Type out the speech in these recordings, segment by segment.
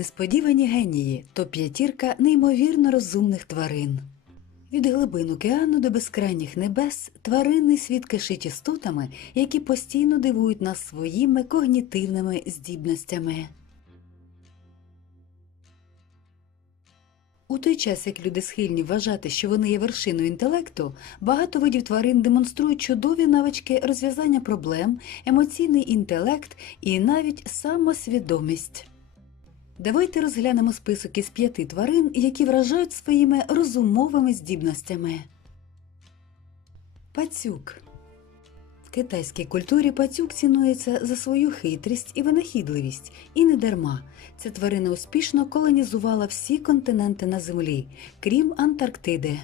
Несподівані генії то п'ятірка неймовірно розумних тварин. Від глибин океану до безкрайніх небес тваринний світ кишить істотами, які постійно дивують нас своїми когнітивними здібностями. У той час, як люди схильні вважати, що вони є вершиною інтелекту, багато видів тварин демонструють чудові навички розв'язання проблем, емоційний інтелект і навіть самосвідомість. Давайте розглянемо список із п'яти тварин, які вражають своїми розумовими здібностями. Пацюк в китайській культурі пацюк цінується за свою хитрість і винахідливість, і не дарма. Ця тварина успішно колонізувала всі континенти на землі, крім Антарктиди.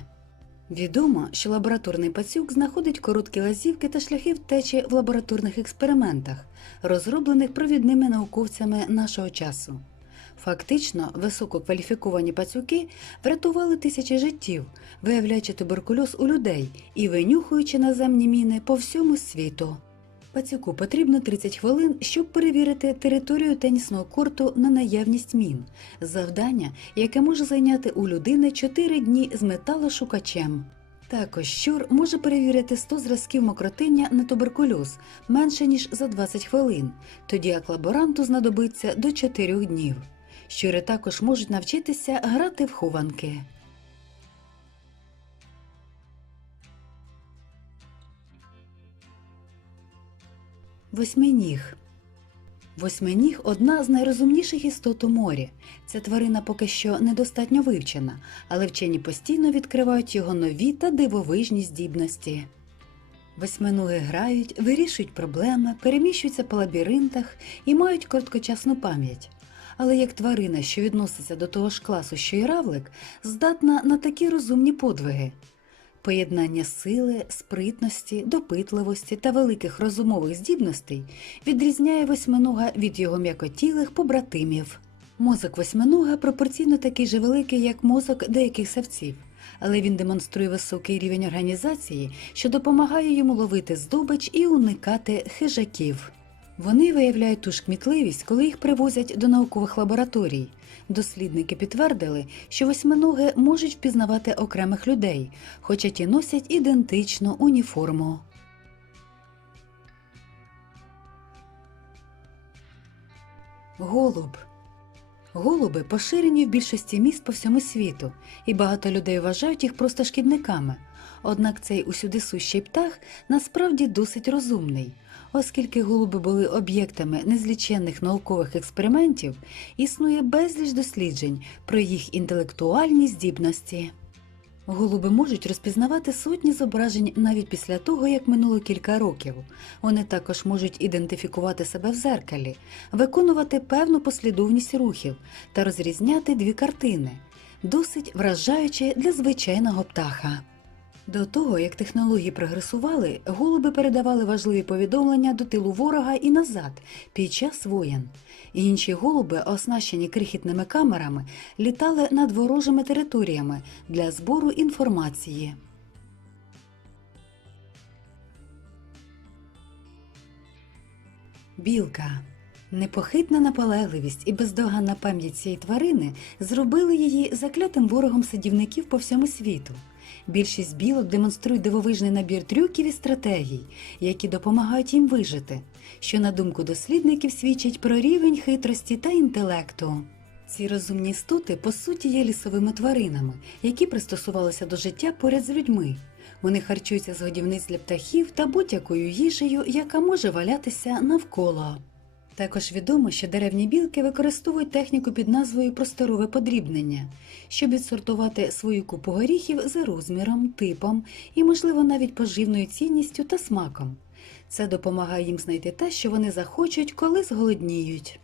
Відомо, що лабораторний пацюк знаходить короткі лазівки та шляхи втечі в лабораторних експериментах, розроблених провідними науковцями нашого часу. Фактично, висококваліфіковані пацюки врятували тисячі життів, виявляючи туберкульоз у людей і винюхуючи наземні міни по всьому світу. Пацюку потрібно 30 хвилин, щоб перевірити територію тенісного корту на наявність мін. Завдання, яке може зайняти у людини 4 дні з металошукачем. Також щур може перевірити 100 зразків мокротиння на туберкульоз менше ніж за 20 хвилин, тоді як лаборанту знадобиться до 4 днів. Щури також можуть навчитися грати в хованки. Восьминіг. Восьминіг одна з найрозумніших істот у морі. Ця тварина поки що недостатньо вивчена, але вчені постійно відкривають його нові та дивовижні здібності. Восьминоги грають, вирішують проблеми, переміщуються по лабіринтах і мають короткочасну пам'ять. Але як тварина, що відноситься до того ж класу, що й равлик, здатна на такі розумні подвиги. Поєднання сили, спритності, допитливості та великих розумових здібностей відрізняє восьминога від його м'якотілих побратимів. Мозок восьминога пропорційно такий же великий, як мозок деяких савців, але він демонструє високий рівень організації, що допомагає йому ловити здобич і уникати хижаків. Вони виявляють ту ж кмітливість, коли їх привозять до наукових лабораторій. Дослідники підтвердили, що восьминоги можуть впізнавати окремих людей, хоча ті носять ідентичну уніформу. Голуб. Голуби поширені в більшості міст по всьому світу, і багато людей вважають їх просто шкідниками. Однак цей усюди сущий птах насправді досить розумний. Оскільки голуби були об'єктами незліченних наукових експериментів, існує безліч досліджень про їх інтелектуальні здібності. Голуби можуть розпізнавати сотні зображень навіть після того, як минуло кілька років. Вони також можуть ідентифікувати себе в зеркалі, виконувати певну послідовність рухів та розрізняти дві картини, досить вражаюче для звичайного птаха. До того, як технології прогресували, голуби передавали важливі повідомлення до тилу ворога і назад під час воєн. Інші голуби, оснащені крихітними камерами, літали над ворожими територіями для збору інформації. Білка. Непохитна наполегливість і бездоганна пам'ять цієї тварини зробили її заклятим ворогом садівників по всьому світу. Більшість білок демонструють дивовижний набір трюків і стратегій, які допомагають їм вижити, що, на думку дослідників, свідчить про рівень хитрості та інтелекту. Ці розумні істоти, по суті, є лісовими тваринами, які пристосувалися до життя поряд з людьми. Вони харчуються з годівниць для птахів та будь-якою їжею, яка може валятися навколо. Також відомо, що деревні білки використовують техніку під назвою просторове подрібнення, щоб відсортувати свою купу горіхів за розміром, типом і, можливо, навіть поживною цінністю та смаком. Це допомагає їм знайти те, що вони захочуть, коли зголодніють.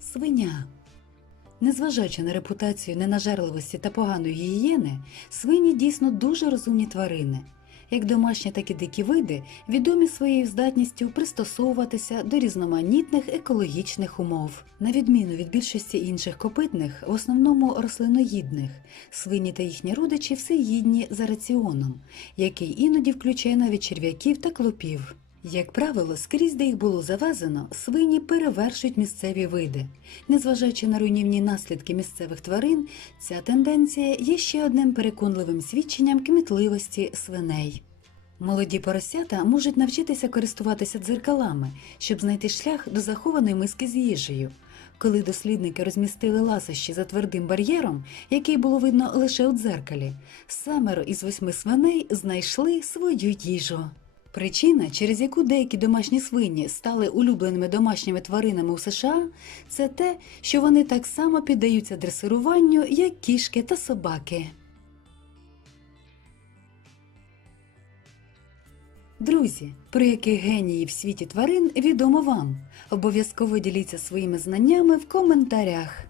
Свиня Незважаючи на репутацію ненажерливості та поганої гігієни, свині дійсно дуже розумні тварини. Як домашні, так і дикі види відомі своєю здатністю пристосовуватися до різноманітних екологічних умов. На відміну від більшості інших копитних, в основному рослиноїдних, свині та їхні родичі всеїдні за раціоном, який іноді включає навіть черв'яків та клопів. Як правило, скрізь, де їх було завезено, свині перевершують місцеві види. Незважаючи на руйнівні наслідки місцевих тварин, ця тенденція є ще одним переконливим свідченням кмітливості свиней. Молоді поросята можуть навчитися користуватися дзеркалами, щоб знайти шлях до захованої миски з їжею. Коли дослідники розмістили ласощі за твердим бар'єром, який було видно лише у дзеркалі, семеро із восьми свиней знайшли свою їжу. Причина, через яку деякі домашні свині стали улюбленими домашніми тваринами у США, це те, що вони так само піддаються дресируванню, як кішки та собаки. Друзі, про яких генії в світі тварин відомо вам. Обов'язково діліться своїми знаннями в коментарях.